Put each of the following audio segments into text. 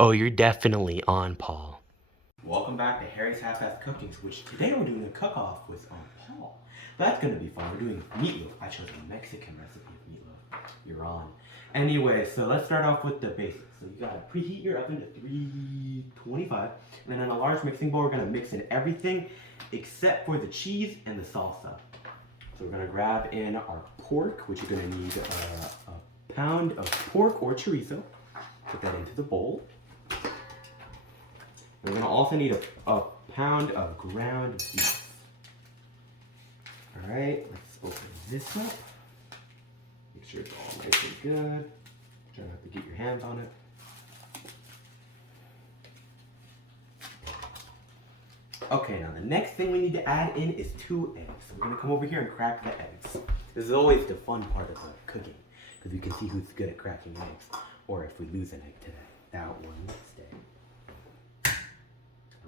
Oh, you're definitely on, Paul. Welcome back to Harry's Half-Assed Cookings, which today we're doing a cook-off with Paul. That's gonna be fun. We're doing meatloaf. I chose a Mexican recipe of meatloaf. You're on. Anyway, so let's start off with the basics. So you gotta preheat your oven to 325, and then in a large mixing bowl, we're gonna mix in everything except for the cheese and the salsa. So we're gonna grab in our pork, which you're gonna need a pound of pork or chorizo. Put that into the bowl. We're gonna also need a pound of ground beef. All right, let's open this up. Make sure it's all nice and good. Try not to get your hands on it. Okay, now the next thing we need to add in is 2 eggs. So we're gonna come over here and crack the eggs. This is always the fun part of the cooking, because we can see who's good at cracking eggs, or if we lose an egg today. That one mistake.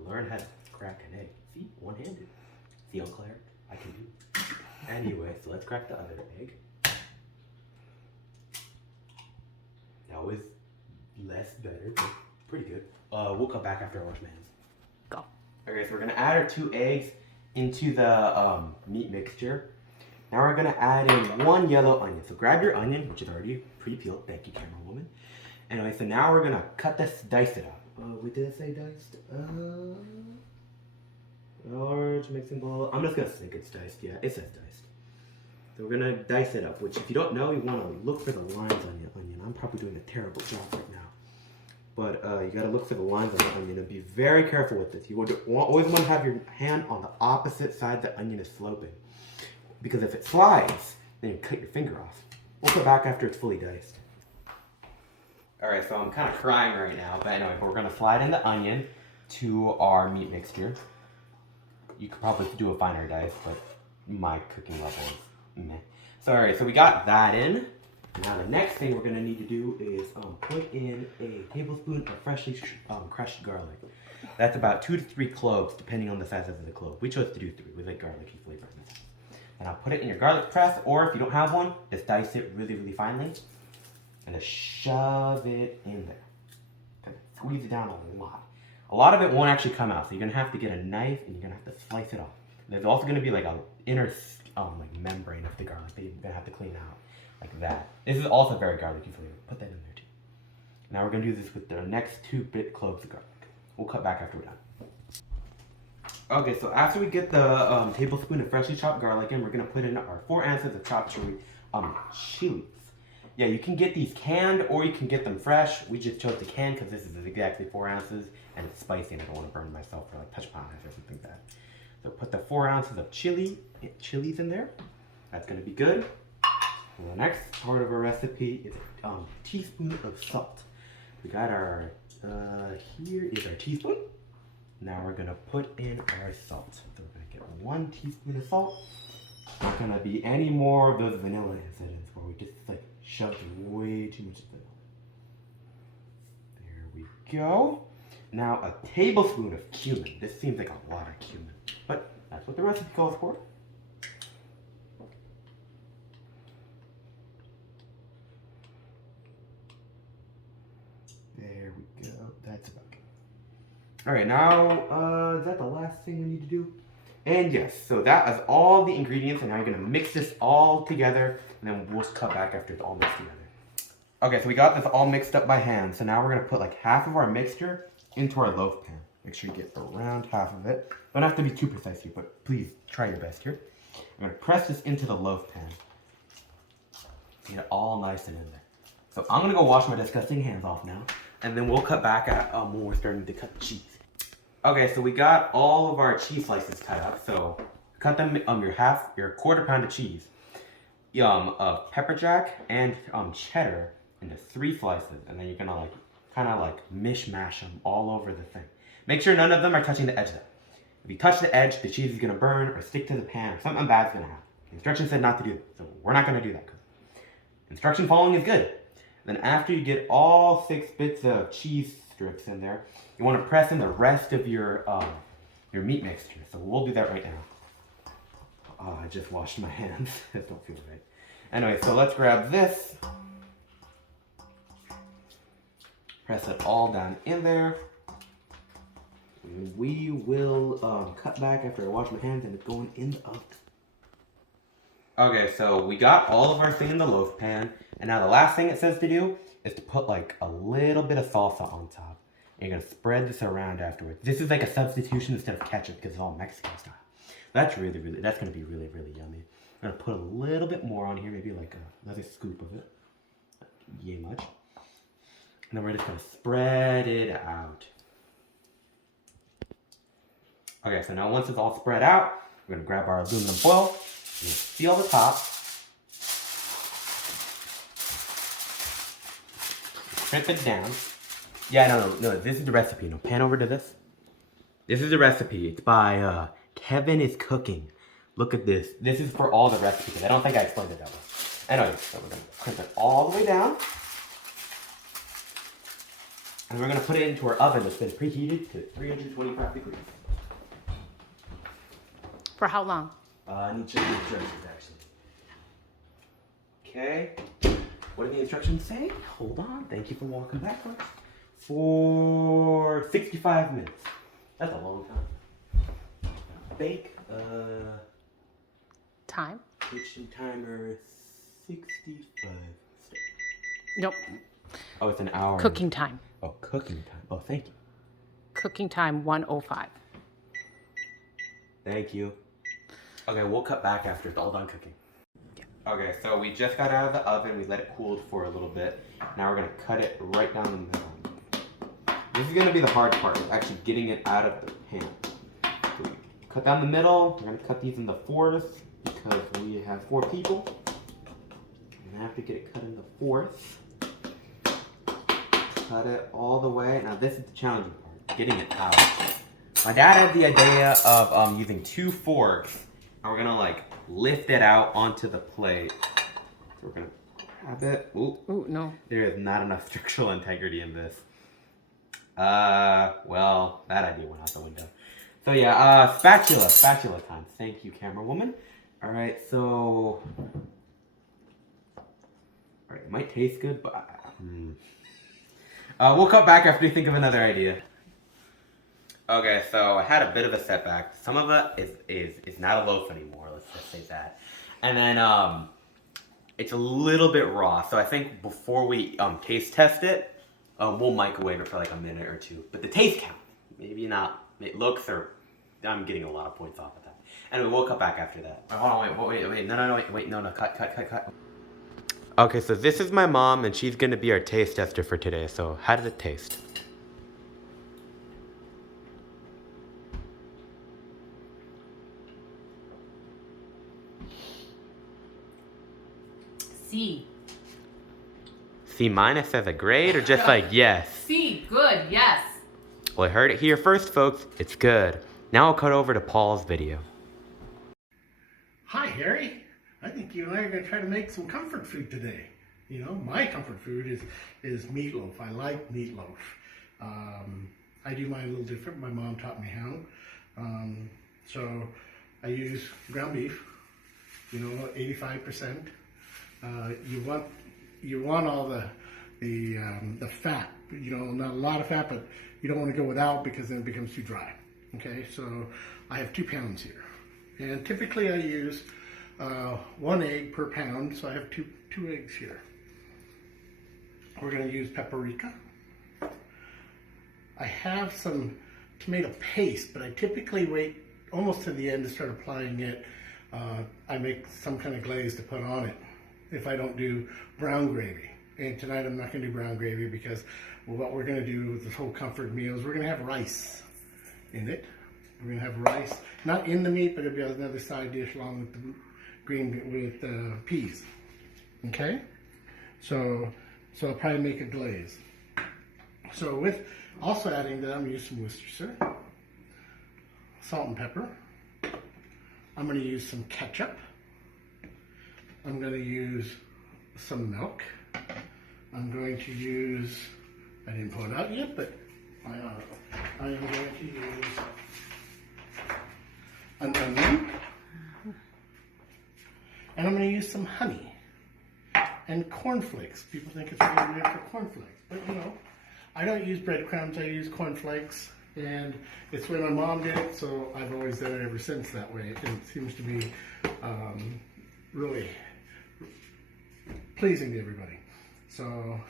Learn how to crack an egg. See, one-handed. See, Uncle Eric? I can do it. Anyway, so let's crack the other egg. That was less better, but pretty good. We'll come back after I wash my hands. Go. Okay, so we're gonna add our 2 eggs into the meat mixture. Now we're gonna add in 1 yellow onion. So grab your onion, which is already pre-peeled. Thank you, camera woman. Anyway, so now we're gonna dice it up. Wait, did I say diced? Large mixing bowl. I'm just gonna think it's diced. Yeah, it says diced. So we're gonna dice it up, which if you don't know, you wanna look for the lines on your onion. I'm probably doing a terrible job right now. But you gotta look for the lines on the onion and be very careful with this. You always wanna have your hand on the opposite side the onion is sloping. Because if it slides, then you cut your finger off. We'll come back after it's fully diced. Alright, so I'm kind of crying right now, but anyway, we're going to slide in the onion to our meat mixture. You could probably do a finer dice, but my cooking level is meh. So alright, so we got that in. Now the next thing we're going to need to do is put in a tablespoon of freshly crushed garlic. That's about 2 to 3 cloves, depending on the size of the clove. We chose to do 3. We like garlicky flavor in this. And I'll put it in your garlic press, or if you don't have one, just dice it really, really finely. And just shove it in there. Kind of squeeze it down a lot. A lot of it won't actually come out, so you're gonna have to get a knife and you're gonna have to slice it off. There's also gonna be like an inner like membrane of the garlic that you're gonna have to clean out, like that. This is also very garlicky flavor. Put that in there too. Now we're gonna do this with the next 2 bit cloves of garlic. We'll cut back after we're done. Okay, so after we get the tablespoon of freshly chopped garlic in, we're gonna put in our 4 ounces of chopped chilies. Yeah, you can get these canned or you can get them fresh. We just chose the can because this is exactly 4 ounces and it's spicy and I don't want to burn myself for like touch pies or something like that. So put the 4 ounces of chilies in there. That's going to be good. And the next part of our recipe is a teaspoon of salt. We got our, here is our teaspoon. Now we're going to put in our salt. So we're going to get 1 teaspoon of salt. Not going to be any more of those vanilla incidents where we just like shoved way too much vanilla. There we go. Now a tablespoon of cumin. This seems like a lot of cumin, but that's what the recipe calls for. There we go. That's about good. All right, now is that the last thing we need to do? And yes, so that is all the ingredients, and now you're gonna mix this all together, and then we'll cut back after it's all mixed together. Okay, so we got this all mixed up by hand, so now we're gonna put like half of our mixture into our loaf pan. Make sure you get around half of it. Don't have to be too precise here, but please try your best here. I'm gonna press this into the loaf pan. Get it all nice and in there. So I'm gonna go wash my disgusting hands off now, and then we'll cut back at when we're starting to cut the cheese. Okay, so we got all of our cheese slices cut up. So cut them your quarter pound of cheese, of pepper jack and cheddar into 3 slices, and then you're gonna like kind of like mishmash them all over the thing. Make sure none of them are touching the edge though. If you touch the edge, the cheese is gonna burn or stick to the pan, or something bad's gonna happen. The instructions said not to do that, so we're not gonna do that. Instruction following is good. Then after you get all 6 bits of cheese strips in there, you want to press in the rest of your meat mixture. So we'll do that right now. Oh, I just washed my hands. That don't feel right. Anyway, so let's grab this. Press it all down in there. And we will cut back after I wash my hands and it's going in the oven. Okay, so we got all of our thing in the loaf pan. And now the last thing it says to do is to put like a little bit of salsa on top. And you're gonna spread this around afterwards. This is like a substitution instead of ketchup because it's all Mexican style. That's that's gonna be really, really yummy. I'm gonna put a little bit more on here, maybe like another scoop of it. Yay much. And then we're just gonna spread it out. Okay, so now once it's all spread out, we're gonna grab our aluminum foil, and seal the top. Crimp it down. Yeah, no, this is the recipe. No, pan over to this. This is the recipe. It's by Kevin is Cooking. Look at this. This is for all the recipes. I don't think I explained it that way. Anyway, so we're gonna crimp it all the way down. And we're gonna put it into our oven that's been preheated to 325 degrees. For how long? I need to check the instructions actually. Okay. What do the instructions say? Hold on. Thank you for walking backwards. For 65 minutes. That's a long time. Bake. Time? Kitchen timer 65. Nope. Oh, it's an hour. Cooking time. Oh, cooking time. Oh, thank you. Cooking time 1:05. Thank you. Okay, we'll cut back after it's all done cooking. Yeah. Okay, so we just got out of the oven. We let it cool for a little bit. Now we're gonna cut it right down the middle. This is gonna be the hard part, is actually getting it out of the pan. So we cut down the middle. We're gonna cut these into fourths because we have 4 people. And I have to get it cut into fourths. Cut it all the way. Now this is the challenging part, getting it out. My dad had the idea of using 2 forks, and we're gonna like lift it out onto the plate. So we're gonna grab it. Ooh, no. There is not enough structural integrity in this. Well, that idea went out the window. So yeah, spatula time. Thank you, camera woman. All right, so, all right, it might taste good, but we'll cut back after we think of another idea. Okay, so I had a bit of a setback. Some of it is not a loaf anymore. Let's just say that. And then it's a little bit raw. So I think before we taste test it, we'll microwave it for like a minute or 2. But the taste count, maybe not. It looks or I'm getting a lot of points off of that. Anyway, we'll cut back after that. Hold on, wait, no, cut. Okay, so this is my mom, and she's gonna be our taste tester for today. So how did it taste? C. C minus as a grade or just like yes? C, good, yes. Well, I heard it here first, folks. It's good. Now I'll cut over to Paul's video. Hi, Harry. I think you and I are going to try to make some comfort food today. You know, my comfort food is meatloaf. I like meatloaf. I do mine a little different. My mom taught me how. So I use ground beef, 85%. You want all the fat, not a lot of fat, but you don't want to go without because then it becomes too dry. Okay, so I have 2 pounds here, and typically I use 1 egg per pound, so I have two eggs here. We're going to use paprika. I have some tomato paste, but I typically wait almost to the end to start applying it. I make some kind of glaze to put on it if I don't do brown gravy. And tonight I'm not going to do brown gravy because what we're going to do with this whole comfort meal is we're going to have rice in it. We're going to have rice, not in the meat, but it'll be another side dish along with the peas. Okay? So I'll probably make a glaze. So with also adding that, I'm going to use some Worcestershire, salt and pepper. I'm going to use some ketchup. I'm going to use some milk. I'm going to use, I didn't pull it out yet, but I am going to use an onion. And I'm going to use some honey and cornflakes. People think it's really weird for cornflakes, but I don't use breadcrumbs, I use cornflakes. And it's the way my mom did it, so I've always done it ever since that way. And it seems to be really pleasing to everybody. So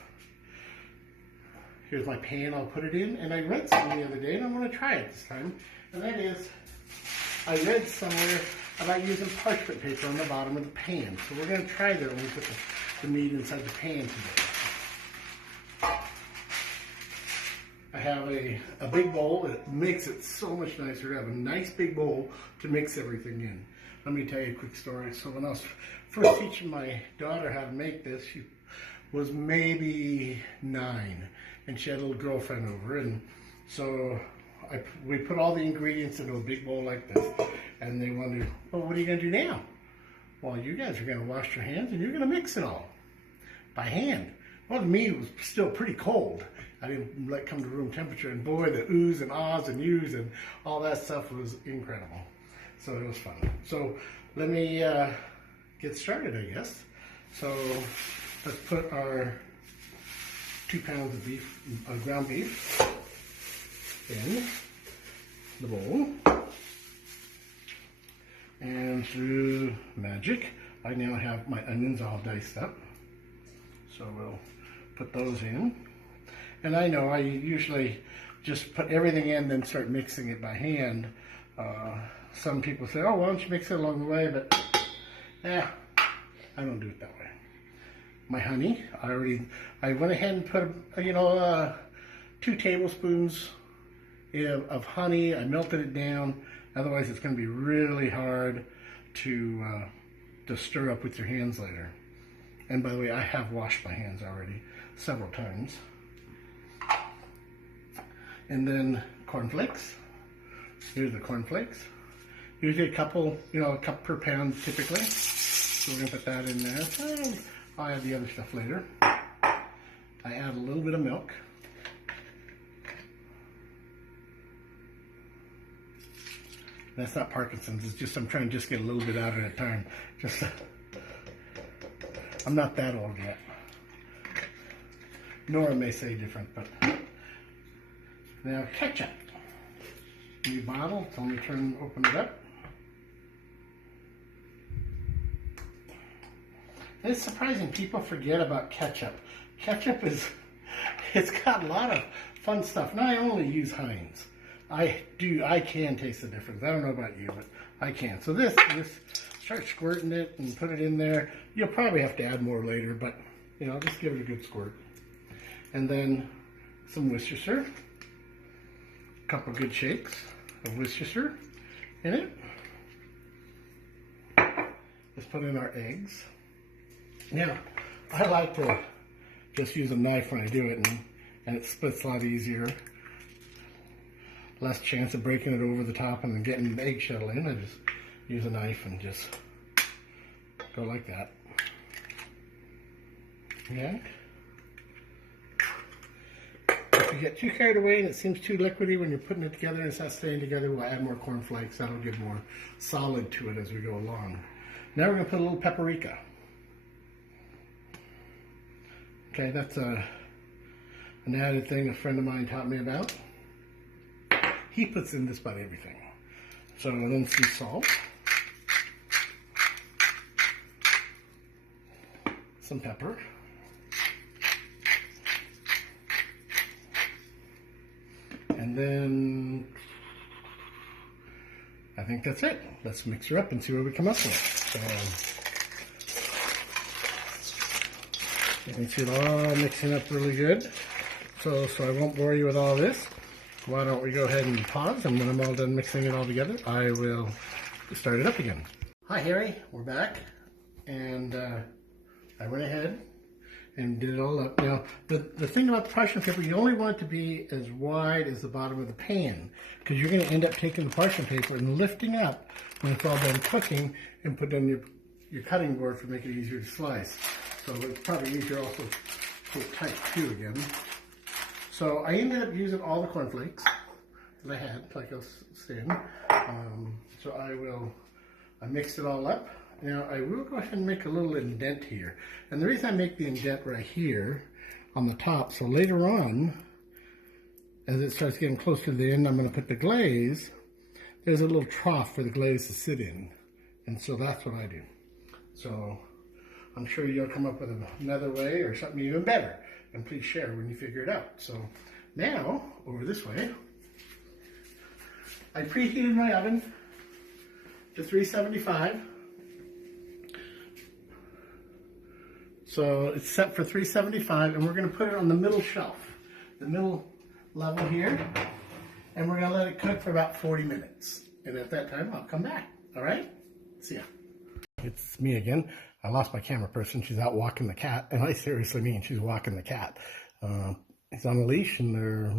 here's my pan I'll put it in. And I read something the other day, and I'm going to try it this time. And that is, I read somewhere about using parchment paper on the bottom of the pan. So we're going to try that when we put the meat inside the pan today. I have a big bowl. It makes it so much nicer to have a nice big bowl to mix everything in. Let me tell you a quick story. So when I was first teaching my daughter how to make this, she was maybe 9, and she had a little girlfriend over, and so we put all the ingredients into a big bowl like this, and they wondered, well, what are you going to do now? Well, you guys are going to wash your hands, and you're going to mix it all by hand. Well, the meat was still pretty cold. I didn't let it come to room temperature, and boy, the oohs and ahs and yous and all that stuff was incredible. So it was fun. So let me get started, I guess. So let's put our 2 pounds of beef, ground beef, in the bowl. And through magic, I now have my onions all diced up. So we'll put those in. And I know I usually just put everything in, then start mixing it by hand. Some people say, oh, why don't you mix it along the way? But, I don't do it that way. My honey, I went ahead and put, 2 tablespoons of honey. I melted it down. Otherwise, it's going to be really hard to stir up with your hands later. And by the way, I have washed my hands already several times. And then cornflakes. Here's the cornflakes. Usually a cup per pound typically. So we're going to put that in there. And I'll add the other stuff later. I add a little bit of milk. That's not Parkinson's, it's just I'm trying to just get a little bit out at a time. I'm not that old yet. Nora may say different, but now ketchup. New bottle, so let me open it up. And it's surprising people forget about ketchup. Ketchup it's got a lot of fun stuff. Now I only use Heinz. I can taste the difference. I don't know about you, but I can. So this, start squirting it and put it in there. You'll probably have to add more later, but just give it a good squirt. And then some Worcestershire. A couple good shakes of Worcestershire in it. Let's put in our eggs. Now, I like to just use a knife when I do it, and it splits a lot easier. Less chance of breaking it over the top and then getting the eggshell in. I just use a knife and just go like that. Okay. If you get too carried away and it seems too liquidy when you're putting it together and it's not staying together, we'll add more cornflakes. That'll give more solid to it as we go along. Now we're going to put a little paprika. Okay, that's an added thing a friend of mine taught me about. He puts in just about everything. So then some salt. Some pepper. And then I think that's it. Let's mix her up and see what we come up with. So you can see it all mixing up really good. So I won't bore you with all this. Why don't we go ahead and pause, and when I'm all done mixing it all together, I will start it up again. Hi Harry, we're back, and I went ahead and did it all up. Now, the thing about the parchment paper, you only want it to be as wide as the bottom of the pan, because you're going to end up taking the parchment paper and lifting up when it's all done cooking and put on your cutting board to make it easier to slice. So it's probably easier also to put tight too again. So I ended up using all the cornflakes that I had, like I was saying. So I mixed it all up. Now I will go ahead and make a little indent here. And the reason I make the indent right here on the top, so later on, as it starts getting closer to the end, I'm going to put the glaze. There's a little trough for the glaze to sit in. And so that's what I do. So I'm sure you'll come up with another way or something even better. And please share when you figure it out. So now, over this way, I preheated my oven to 375. So it's set for 375, and we're going to put it on the middle shelf, the middle level here, and we're going to let it cook for about 40 minutes. And at that time, I'll come back. All right? See ya. It's me again. I lost my camera person. She's out walking the cat, and I seriously mean she's walking the cat. He's on a leash, and they're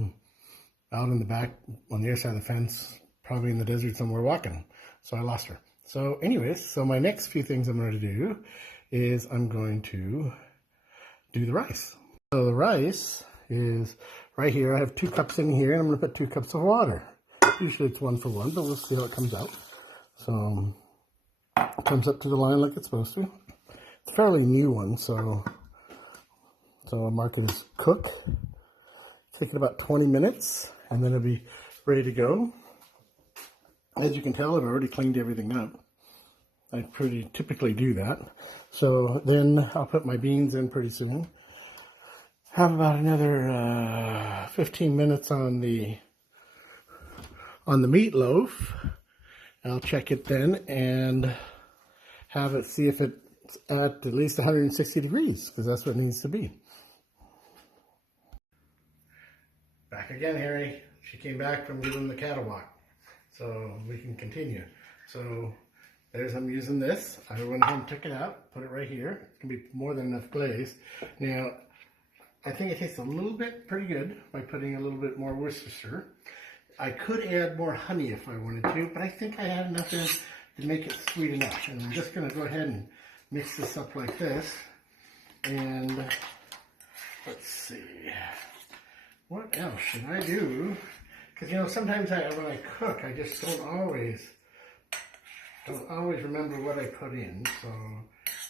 out in the back on the other side of the fence, probably in the desert somewhere walking. So I lost her. So anyways, so my next few things I'm going to do is I'm going to do the rice. So the rice is right here. I have 2 cups in here, and I'm going to put 2 cups of water. Usually it's 1 for 1, but we'll see how it comes out. So it comes up to the line like it's supposed to. It's a fairly new one, so I'll mark it as cook. Take it about 20 minutes, and then it'll be ready to go. As you can tell, I've already cleaned everything up. I pretty typically do that. So then I'll put my beans in pretty soon. Have about another 15 minutes on the meatloaf. I'll check it then and have it, see if it's at least 160 degrees, because that's what it needs to be. Back again, Harry. She came back from giving the cat a walk. So we can continue. So I'm using this. I went ahead and took it out, put it right here. It's going to be more than enough glaze. Now, I think it tastes a little bit pretty good by putting a little bit more Worcestershire. I could add more honey if I wanted to, but I think I had enough in to make it sweet enough. And I'm just going to go ahead and mix this up like this. And let's see. What else should I do? Because, sometimes when I cook, I just don't always remember what I put in. So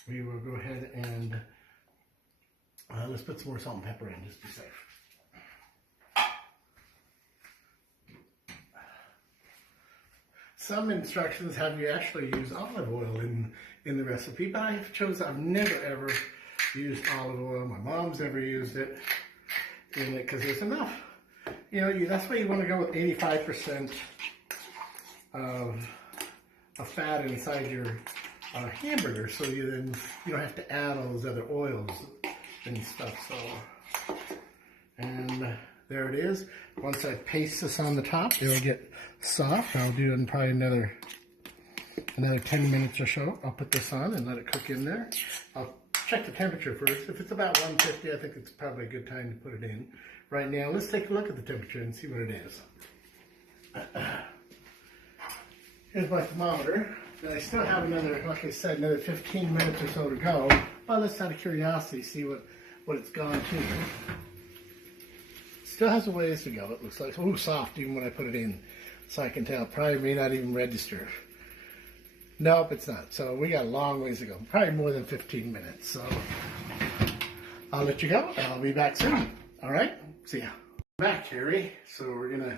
we will go ahead and let's put some more salt and pepper in just to be safe. Some instructions have you actually use olive oil in the recipe, but I've never ever used olive oil. My mom's never used it in it because there's enough. That's why you want to go with 85% of fat inside your hamburger, so you don't have to add all those other oils and stuff. So, and there it is. Once I paste this on the top, it'll get soft. I'll do it in probably another 10 minutes or so. I'll put this on and let it cook in there. I'll check the temperature first. If it's about 150, I think it's probably a good time to put it in. Right now, let's take a look at the temperature and see what it is. Here's my thermometer. Now, I still have like I said, another 15 minutes or so to go. But let's, out of curiosity, see what it's gone to. Still has a ways to go. It looks like, ooh, soft even when I put it in. So I can tell. Probably may not even register. Nope, it's not. So we got a long ways to go. Probably more than 15 minutes. So I'll let you go, and I'll be back soon. All right? See ya. Back, Harry. So we're going to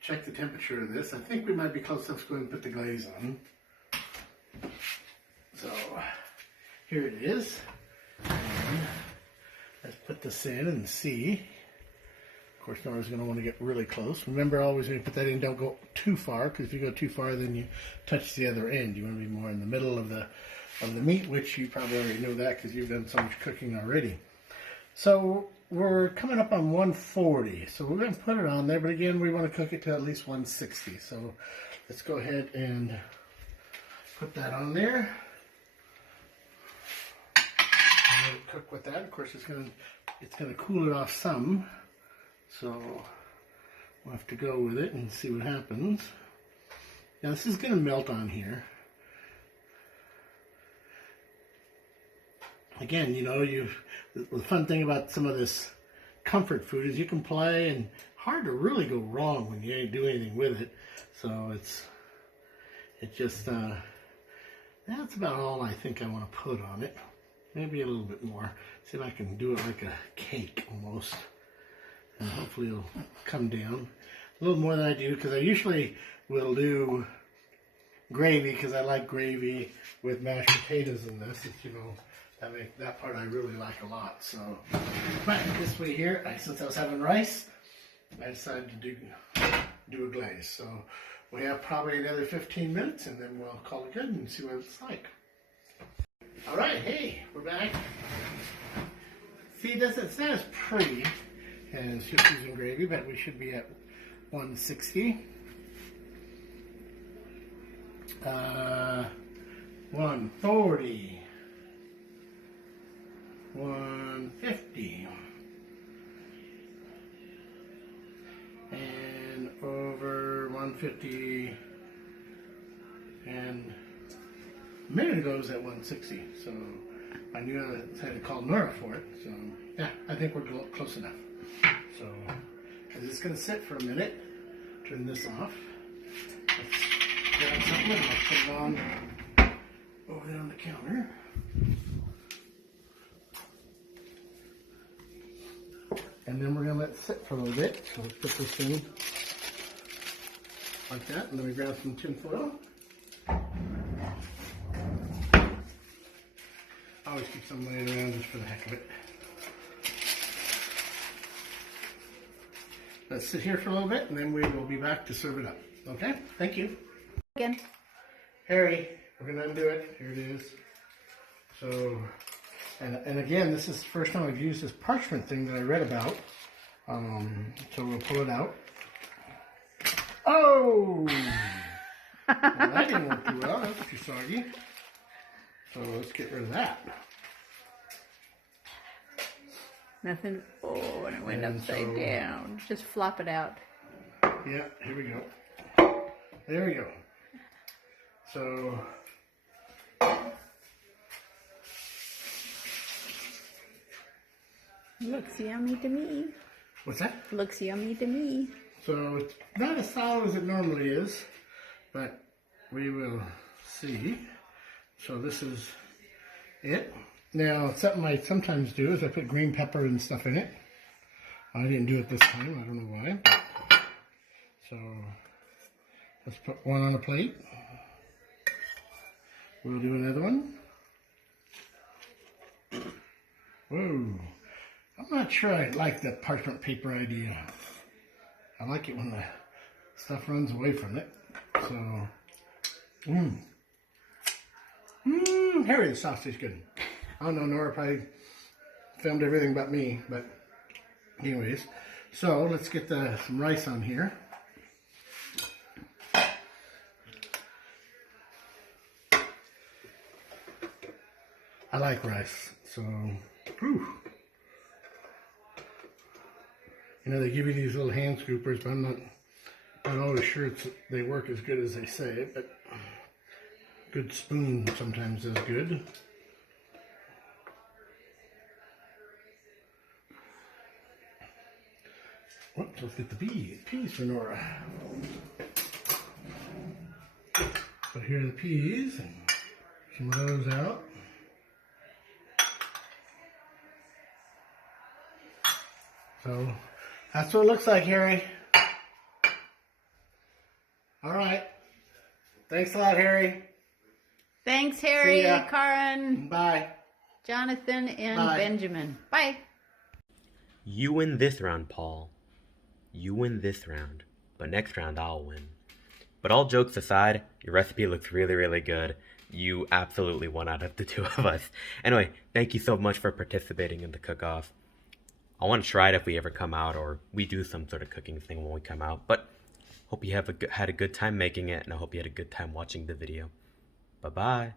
check the temperature of this. I think we might be close enough to go ahead and put the glaze on. So here it is. And let's put this in and see. Of course, Nora's going to want to get really close. Remember, always when you put that in, don't go too far, because if you go too far, then you touch the other end. You want to be more in the middle of the meat, which you probably already know that because you've done so much cooking already. So we're coming up on 140. So we're going to put it on there, but again, we want to cook it to at least 160. So let's go ahead and put that on there. And let it cook with that. Of course, it's going to cool it off some. So we'll have to go with it and see what happens. Now this is going to melt on here. Again, the fun thing about some of this comfort food is you can play, and hard to really go wrong when you ain't do anything with it. So that's about all I think I want to put on it. Maybe a little bit more. See if I can do it like a cake almost. and hopefully it'll come down a little more than I do, because I usually will do gravy, because I like gravy with mashed potatoes in this. It's, you know, that part I really like a lot. So, but this way here, since I was having rice, I decided to do a glaze. So we have probably another 15 minutes, and then we'll call it good and see what it's like. All right, hey, we're back. See, it's not as pretty as just using gravy, but we should be at 160. 140. 150. And over 150. And a minute ago it was at 160. So I knew I had to call Nora for it. So yeah, I think we're close enough. So I'm just going to sit for a minute. Turn this off. Let's grab something and I'll put it on over there on the counter. And then we're going to let it sit for a little bit. So let's put this in like that. And then we grab some tin foil. I always keep some laying around just for the heck of it. Let's sit here for a little bit, and then we will be back to serve it up. Okay? Thank you. Again. Harry, we're going to undo it. Here it is. So, and again, this is the first time I've used this parchment thing that I read about. So we'll pull it out. Oh! Well, that didn't work too well. That's too soggy. So let's get rid of that. Nothing. Oh, and it went And upside so- down. Just flop it out. Yeah, here we go. There we go. So, Looks yummy to me. what's that? Looks yummy to me. So it's not as solid as it normally is, but we will see. So this is it. Now, something I sometimes do is I put green pepper and stuff in it. I didn't do it this time. I don't know why. So let's put one on a plate. We'll do another one. Whoa. I'm not sure I like the parchment paper idea. I like it when the stuff runs away from it. So, Harry, the sauce tastes good. I don't know, Nora probably filmed everything but me, but anyways. So, let's get some rice on here. I like rice, so, whew. You know, they give you these little hand scoopers, but I'm not always sure they work as good as they say, but a good spoon sometimes is good. Whoops, let's get the peas for Nora. So here are the peas, and some of those out. So that's what it looks like, Harry. All right. Thanks a lot, Harry. Thanks, Harry, See ya. Karen, Bye. Jonathan, and Bye. Benjamin. Bye. You win this round, Paul. You win this round. But next round, I'll win. But all jokes aside, your recipe looks really, really good. You absolutely won out of the two of us. Anyway, thank you so much for participating in the cook-off. I want to try it if we ever come out, or we do some sort of cooking thing when we come out. But hope you had a good time making it, and I hope you had a good time watching the video. Bye-bye.